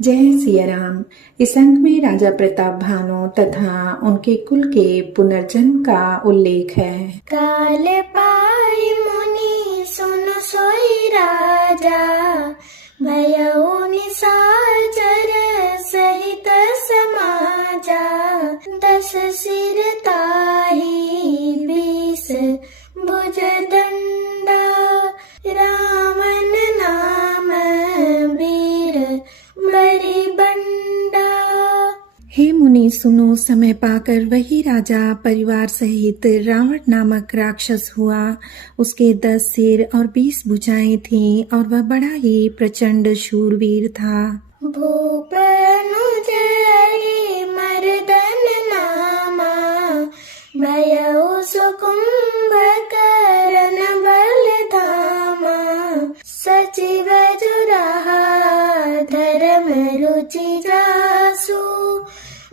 जय सिया राम। इस अंक में राजा प्रताप भानु तथा उनके कुल के पुनर्जन्म का उल्लेख है। काल पाई मुनि सुन सोई राजा, भयउ निशाचर सहित समाजा। 10 सिर ताहि 20 भुज दंडा, रावण नाम वीर बरी बंडा। हे मुनि सुनो, समय पाकर वही राजा परिवार सहित रावण नामक राक्षस हुआ। उसके 10 सिर और 20 भुजाएं थीं और वह बड़ा ही प्रचंड शूरवीर था। भूप अनुज हरि मर्दन नामा, भयउ सुकुंभ करन बल धामा। सचिव जुराहा धर्म रुचि जासु,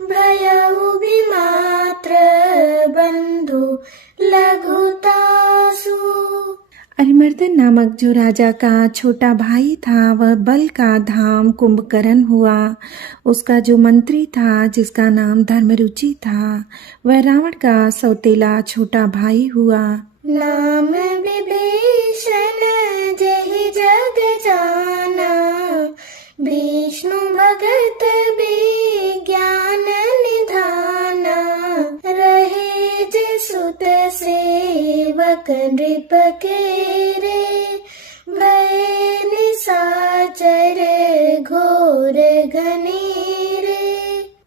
भयउ विमात्र बंधु लघुतासु। अरिमर्दन नामक जो राजा का छोटा भाई था, वह बल का धाम कुंभकर्ण हुआ। उसका जो मंत्री था, जिसका नाम धर्मरुचि था, वह रावण का सौतेला छोटा भाई हुआ। नाम विभीषण जेहि जग जाना, विष्णु भगत विज्ञान निधाना। रहे जे सुत सेवक नृप केरे, भय निशाचर घोर घनेरे।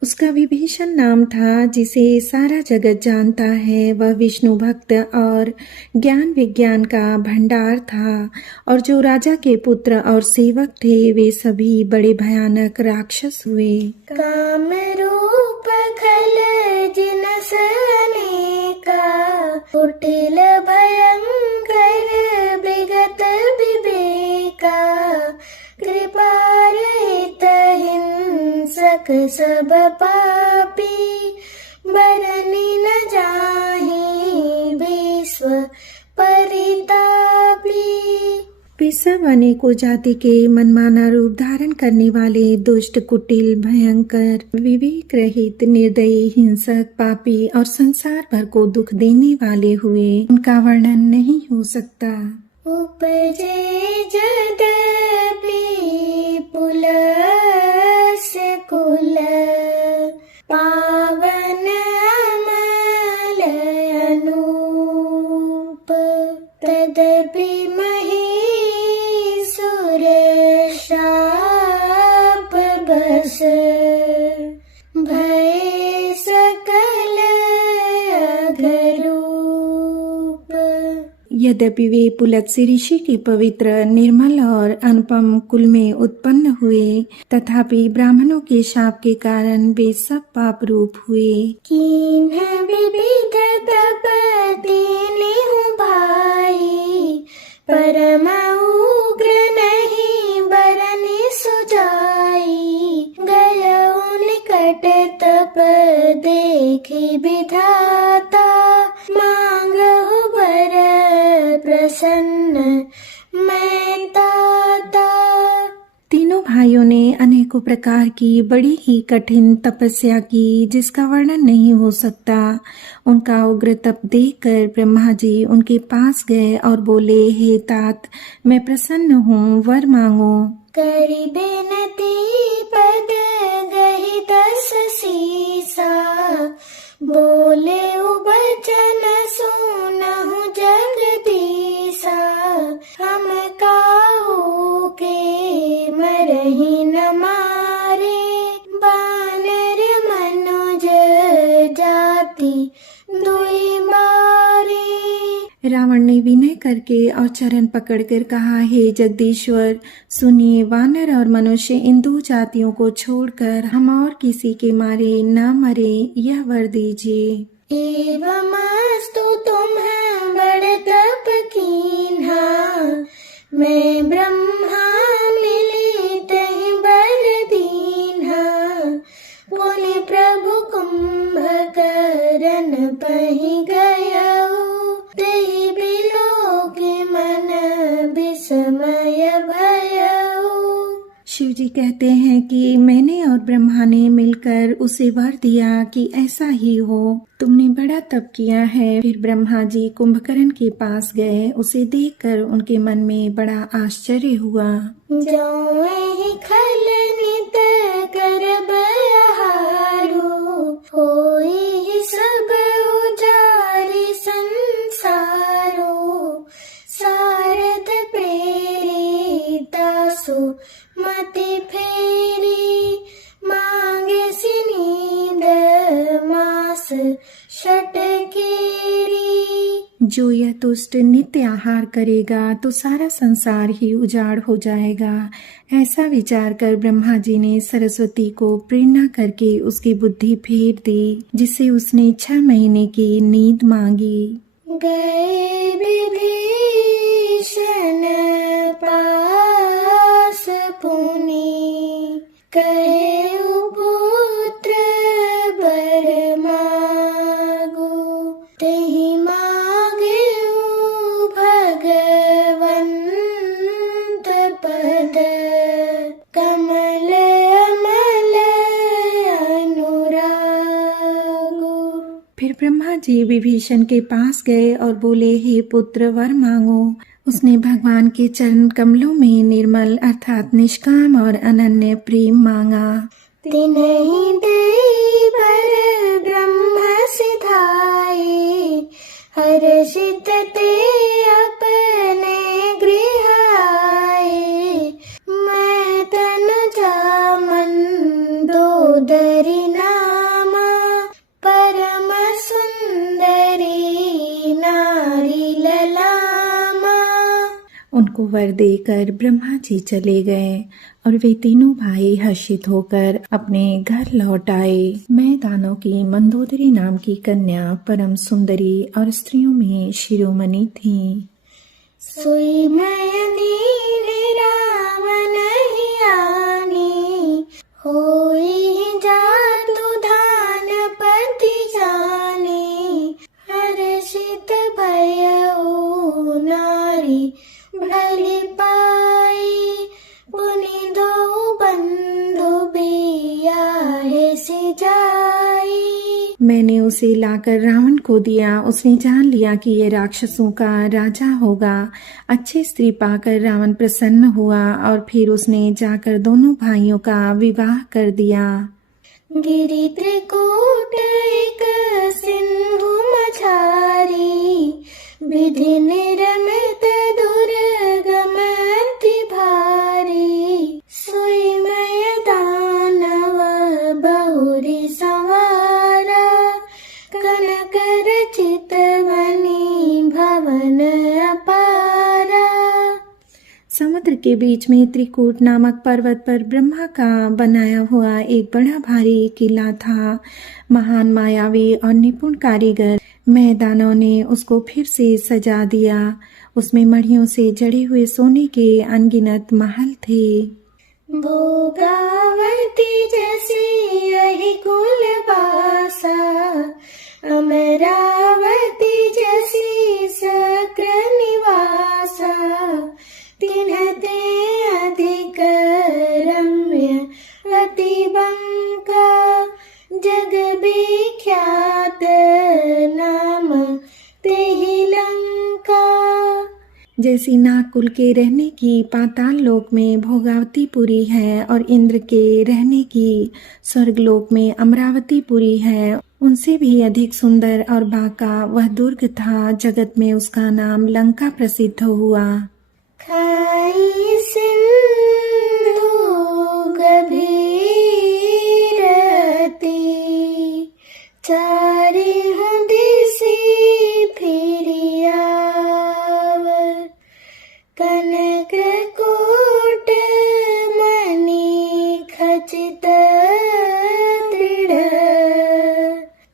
उसका विभीषण नाम था, जिसे सारा जगत जानता है। वह विष्णु भक्त और ज्ञान विज्ञान का भंडार था। और जो राजा के पुत्र और सेवक थे, वे सभी बड़े भयानक राक्षस हुए। काम रूप खल जिनस अनेका, कुटिल भयंकर विगत विवेका। कृपा रहित हिंसक सब पापी, बरनी न जाहि विश्व परितापी। वे सब अनेकों जाति के मनमाना रूप धारण करने वाले दुष्ट, कुटिल, भयंकर, विवेक रहित, निर्दयी, हिंसक, पापी और संसार भर को दुख देने वाले हुए। उनका वर्णन नहीं हो सकता। उपजे जदपि पुलस्य कुल, पावन अमल अनूप। तदपि महीसुर शाप बस, भय सकल अघरूप। यद्यपि वे पुलत्स्य ऋषि के पवित्र, निर्मल और अनुपम कुल में उत्पन्न हुए, तथापि ब्राह्मणों के शाप के कारण वे सब पाप रूप हुए। कीन्ह विविध तप दीन्हु भाई, परम उग्र नहीं बरनि सुजाई। गयउ निकट तप देखि विधाता, मांगहु वर प्रसन्न मैं ताता। तीनों भाइयों ने अनेकों प्रकार की बड़ी ही कठिन तपस्या की, जिसका वर्णन नहीं हो सकता। उनका उग्र तप देखकर ब्रह्मा जी उनके पास गए और बोले, हे तात, मैं प्रसन्न हूँ, वर मांगो। करि बिनती पद गहि 10 सीसा, बोले उबचन सुनहु जगदीसा। हम काहू के मरहि न मारे, बानर मनुज जाति दुई मारे। रावण ने विनय करके और चरण पकड़कर कहा, हे जगदीश्वर, सुनिए, वानर और मनुष्य इन 2 जातियों को छोड़कर हम और किसी के मारे न मरे, यह वर दीजिए। एवमस्तु तुम्ह बड़ तप कीन्हा, मैं ब्रह्मा मिली तहि बर दीन्हा। पुनि प्रभु कुंभकर्ण पहि गयउ, तेहि बिलोकि मन विस्मय भयउ। शिव जी कहते हैं कि मैंने और ब्रह्मा ने मिलकर उसे वर दिया कि ऐसा ही हो। तुमने बड़ा तप किया है। फिर ब्रह्मा जी कुंभकर्ण के पास गए। उसे देखकर उनके मन में बड़ा आश्चर्य हुआ। जो खल नित करब आहारो, होई सब उजारि संसारो। सारद प्रेरिता सु मति फेरी, मांगे सिनींद मास षटकेरी। जो यह तुष्ट नित्य आहार करेगा तो सारा संसार ही उजाड़ हो जाएगा। ऐसा विचार कर ब्रह्मा जी ने सरस्वती को प्रेरणा करके उसकी बुद्धि फेर दी, जिससे उसने 6 महीने की नींद मांगी। गए विभीषण पास पुनि, कहे पुत्र बर मागो। तेहि मागे भगवंत पद, कमल अमल अनुरागो। फिर ब्रह्मा जी विभीषण के पास गए और बोले, हे पुत्र वर मांगो। उसने भगवान के चरण कमलों में निर्मल अर्थात निष्काम और अनन्य प्रेम मांगा। तिन्हि देहि वर ब्रह्म सिधाए, हर्षित ते अपने गृह आए। मैं तनु जामन दोदरी नामा, परम सुंदरी नारी ललामा। उनको वर देकर ब्रह्मा जी चले गए और वे तीनों भाई हर्षित होकर अपने घर लौट आए। मैदानों की मंदोदरी नाम की कन्या परम सुंदरी और स्त्रियों में शिरोमणि थी। सोई मैं दीन रावण हियानी, होई जातु धानपति जानी। हर्षित भयउ नारी भली पाई, पुनि दो बंधु बियाहे सि जाई। मैंने उसे लाकर रावण को दिया। उसने जान लिया कि ये राक्षसों का राजा होगा। अच्छी स्त्री पाकर रावण प्रसन्न हुआ और फिर उसने जाकर दोनों भाइयों का विवाह कर दिया। गिरि त्रिकूट एक सिंधु मझारी, विधि निर्मित दुर्गम अति भारी। सोई मैं दानव बहुरी संवारा, कनक रचित बनी भवन अपारा। समुद्र के बीच में त्रिकूट नामक पर्वत पर ब्रह्मा का बनाया हुआ एक बड़ा भारी किला था। महान मायावी और निपुण कारीगर मैदानों ने उसको फिर से सजा दिया। उसमें मणियों से जड़े हुए सोने के अनगिनत महल थे। भोगावती जैसी यही कुल बासा, अमरावती जैसी सक्र निवासा। तिन्हते अधिक रम्य अति बंका, जग विख्यात नाम तेहि लंका। जैसी नागकुल के रहने की पाताल लोक में भोगावतीपुरी है और इंद्र के रहने की स्वर्गलोक में अमरावतीपुरी है, उनसे भी अधिक सुंदर और बांका वह दुर्ग था। जगत में उसका नाम लंका प्रसिद्ध हुआ। खाई सिंधु गभीरती, चारि दिशि फिरि आवर। कनक कोट मणि खचित दृढ़,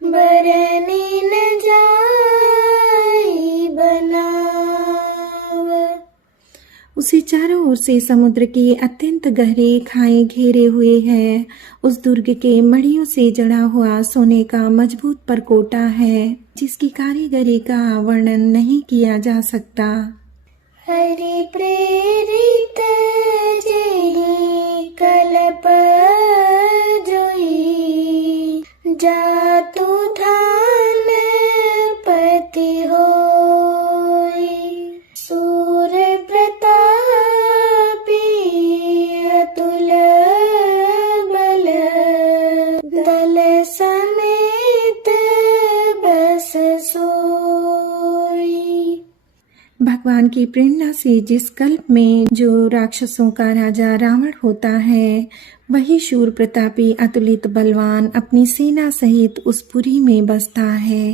बरनी न जाई बनाव। उसे चारों ओर से समुद्र की अत्यंत गहरी खाई घेरे हुए है। उस दुर्ग के मणियों से जड़ा हुआ सोने का मजबूत परकोटा है, जिसकी कारीगरी का वर्णन नहीं किया जा सकता। हरि प्रेरित जेहि कल्प जोई जातु धान पति होई सूर प्रतापी अतुल बल दल समेत बस सोई। भगवान की प्रेरणा से जिस कल्प में जो राक्षसों का राजा रावण होता है, वही शूर प्रतापी अतुलित बलवान अपनी सेना सहित उस पुरी में बसता है।